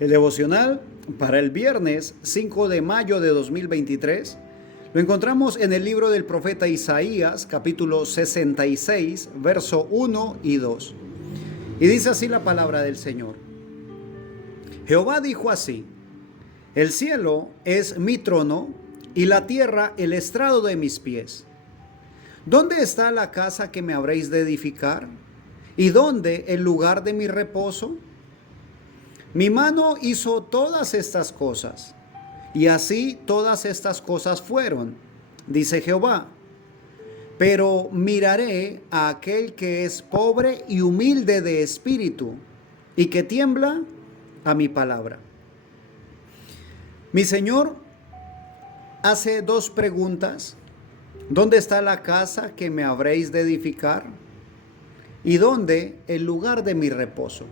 El devocional para el viernes 5 de mayo de 2023 lo encontramos en el libro del profeta Isaías, capítulo 66, verso 1 y 2. Y dice así la palabra del Señor. Jehová dijo así: el cielo es mi trono y la tierra el estrado de mis pies. ¿Dónde está la casa que me habréis de edificar? ¿Y dónde el lugar de mi reposo? Mi mano hizo todas estas cosas, y así todas estas cosas fueron, dice Jehová. Pero miraré a aquel que es pobre y humilde de espíritu, y que tiembla a mi palabra. Mi Señor hace dos preguntas. ¿Dónde está la casa que me habréis de edificar? ¿Y dónde el lugar de mi reposo?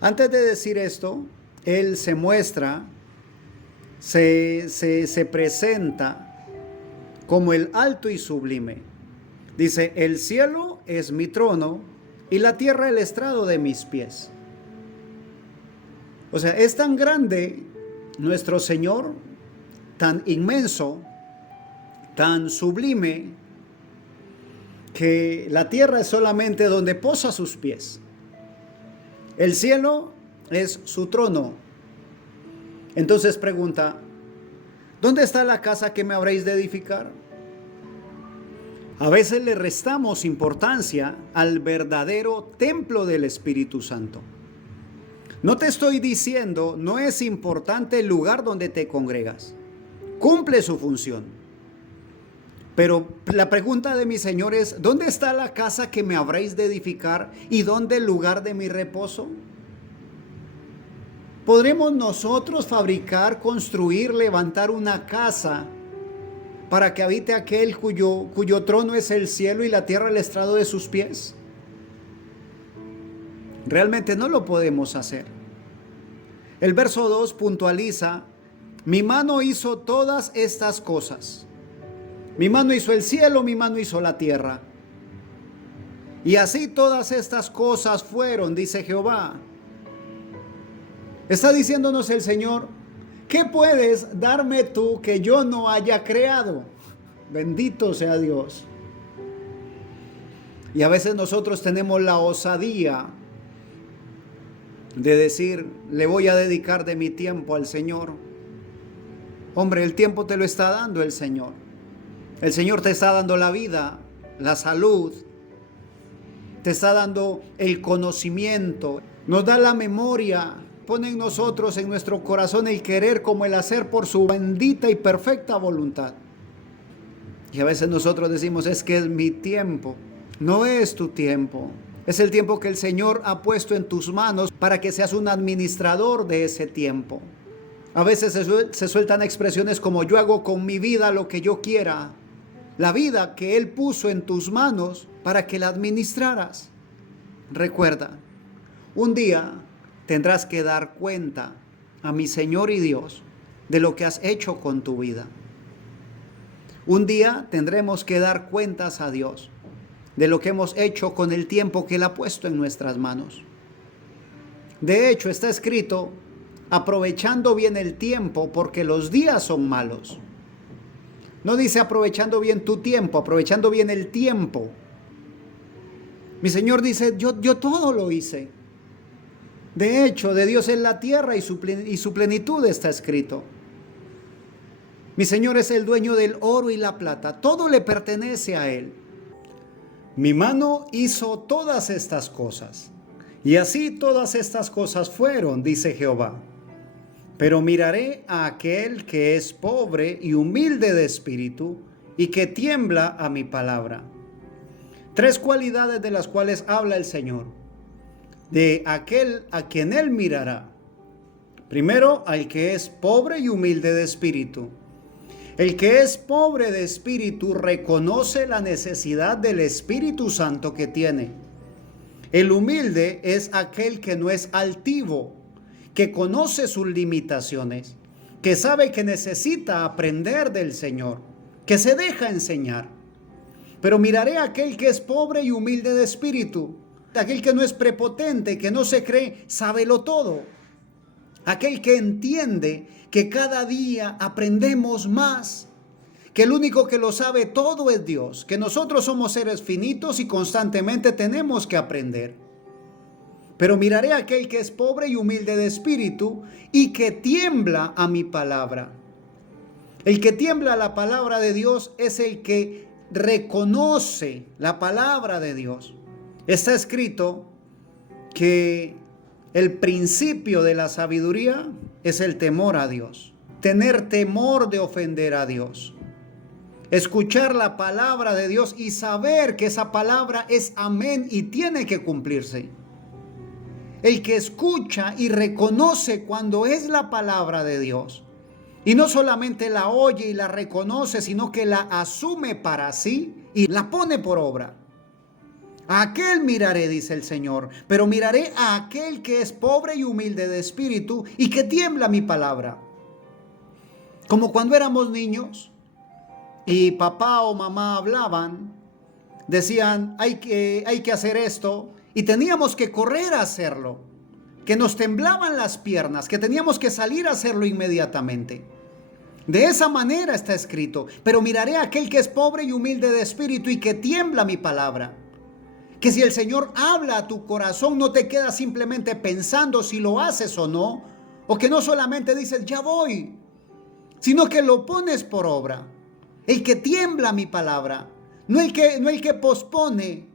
Antes de decir esto, Él se muestra, se presenta como el alto y sublime. Dice: el cielo es mi trono y la tierra el estrado de mis pies. O sea, es tan grande nuestro Señor, tan inmenso, tan sublime, que la tierra es solamente donde posa sus pies. El cielo es su trono. Entonces pregunta: ¿dónde está la casa que me habréis de edificar? A veces le restamos importancia al verdadero templo del Espíritu Santo. No te estoy diciendo, no es importante el lugar donde te congregas. Cumple su función. Pero la pregunta de mi Señor es: ¿dónde está la casa que me habréis de edificar y dónde el lugar de mi reposo? ¿Podremos nosotros fabricar, construir, levantar una casa para que habite aquel cuyo trono es el cielo y la tierra el estrado de sus pies? Realmente no lo podemos hacer. El verso 2 puntualiza: mi mano hizo todas estas cosas. Mi mano hizo el cielo, mi mano hizo la tierra. Y así todas estas cosas fueron, dice Jehová. Está diciéndonos el Señor: ¿qué puedes darme tú que yo no haya creado? Bendito sea Dios. Y a veces nosotros tenemos la osadía de decir: le voy a dedicar de mi tiempo al Señor. Hombre, el tiempo te lo está dando el Señor. El Señor te está dando la vida, la salud, te está dando el conocimiento, nos da la memoria, pone en nosotros, en nuestro corazón, el querer como el hacer por su bendita y perfecta voluntad. Y a veces nosotros decimos: es que es mi tiempo. No es tu tiempo. Es el tiempo que el Señor ha puesto en tus manos para que seas un administrador de ese tiempo. A veces se sueltan expresiones como: yo hago con mi vida lo que yo quiera. La vida que Él puso en tus manos para que la administraras. Recuerda, un día tendrás que dar cuenta a mi Señor y Dios de lo que has hecho con tu vida. Un día tendremos que dar cuentas a Dios de lo que hemos hecho con el tiempo que Él ha puesto en nuestras manos. De hecho, está escrito: aprovechando bien el tiempo, porque los días son malos. No dice aprovechando bien tu tiempo, aprovechando bien el tiempo. Mi Señor dice: yo todo lo hice. De hecho, de Dios es la tierra y su plenitud, está escrito. Mi Señor es el dueño del oro y la plata. Todo le pertenece a Él. Mi mano hizo todas estas cosas. Y así todas estas cosas fueron, dice Jehová. Pero miraré a aquel que es pobre y humilde de espíritu y que tiembla a mi palabra. Tres cualidades de las cuales habla el Señor. De aquel a quien Él mirará. Primero, al que es pobre y humilde de espíritu. El que es pobre de espíritu reconoce la necesidad del Espíritu Santo que tiene. El humilde es aquel que no es altivo, que conoce sus limitaciones, que sabe que necesita aprender del Señor, que se deja enseñar. Pero miraré a aquel que es pobre y humilde de espíritu, aquel que no es prepotente, que no se cree sábelo todo, aquel que entiende que cada día aprendemos más, que el único que lo sabe todo es Dios, que nosotros somos seres finitos y constantemente tenemos que aprender. Pero miraré a aquel que es pobre y humilde de espíritu y que tiembla a mi palabra. El que tiembla a la palabra de Dios es el que reconoce la palabra de Dios. Está escrito que el principio de la sabiduría es el temor a Dios. Tener temor de ofender a Dios. Escuchar la palabra de Dios y saber que esa palabra es amén y tiene que cumplirse. El que escucha y reconoce cuando es la palabra de Dios. Y no solamente la oye y la reconoce, sino que la asume para sí y la pone por obra. A aquel miraré, dice el Señor, pero miraré a aquel que es pobre y humilde de espíritu y que tiembla mi palabra. Como cuando éramos niños y papá o mamá hablaban, decían, hay que hacer esto, y teníamos que correr a hacerlo, que nos temblaban las piernas, que teníamos que salir a hacerlo inmediatamente. De esa manera está escrito, pero miraré a aquel que es pobre y humilde de espíritu y que tiembla mi palabra. Que si el Señor habla a tu corazón, no te quedas simplemente pensando si lo haces o no, o que no solamente dices, ya voy, sino que lo pones por obra. El que tiembla mi palabra, no el que pospone,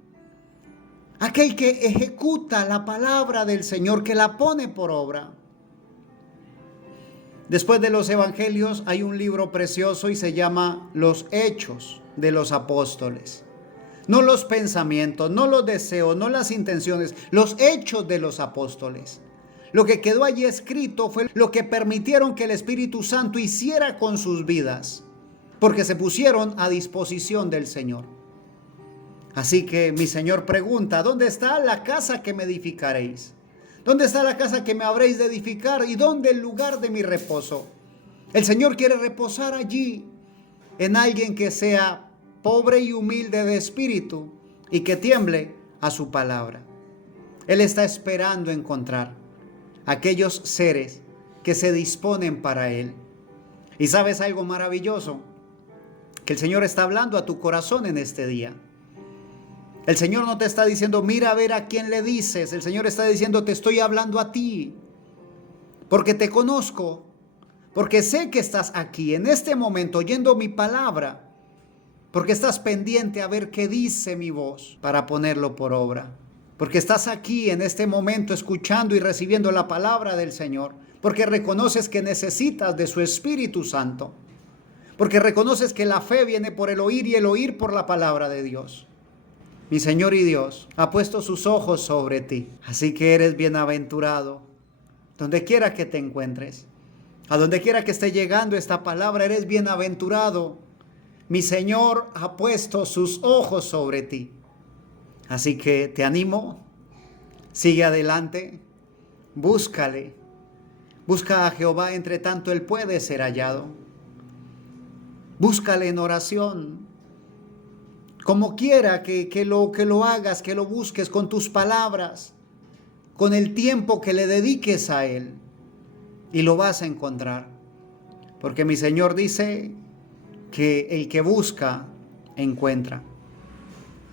aquel que ejecuta la palabra del Señor, que la pone por obra. Después de los evangelios hay un libro precioso y se llama Los Hechos de los Apóstoles. No los pensamientos, no los deseos, no las intenciones, los hechos de los apóstoles. Lo que quedó allí escrito fue lo que permitieron que el Espíritu Santo hiciera con sus vidas, porque se pusieron a disposición del Señor. Así que mi Señor pregunta, ¿dónde está la casa que me edificaréis? ¿Dónde está la casa que me habréis de edificar? ¿Y dónde el lugar de mi reposo? El Señor quiere reposar allí, en alguien que sea pobre y humilde de espíritu y que tiemble a su palabra. Él está esperando encontrar aquellos seres que se disponen para Él. ¿Y sabes algo maravilloso? Que el Señor está hablando a tu corazón en este día. El Señor no te está diciendo, mira a ver a quién le dices. El Señor está diciendo, te estoy hablando a ti, porque te conozco, porque sé que estás aquí en este momento oyendo mi palabra, porque estás pendiente a ver qué dice mi voz para ponerlo por obra, porque estás aquí en este momento escuchando y recibiendo la palabra del Señor, porque reconoces que necesitas de su Espíritu Santo, porque reconoces que la fe viene por el oír y el oír por la palabra de Dios. Mi Señor y Dios ha puesto sus ojos sobre ti, así que eres bienaventurado, donde quiera que te encuentres, a donde quiera que esté llegando esta palabra, eres bienaventurado. Mi Señor ha puesto sus ojos sobre ti. Así que te animo, sigue adelante, búscale. Busca a Jehová entre tanto Él puede ser hallado. Búscale en oración. Como quiera que lo hagas, que lo busques con tus palabras, con el tiempo que le dediques a Él. Y lo vas a encontrar. Porque mi Señor dice que el que busca, encuentra.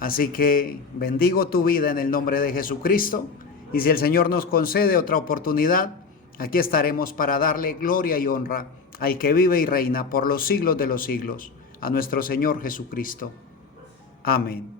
Así que bendigo tu vida en el nombre de Jesucristo. Y si el Señor nos concede otra oportunidad, aquí estaremos para darle gloria y honra al que vive y reina por los siglos de los siglos, a nuestro Señor Jesucristo. Amén.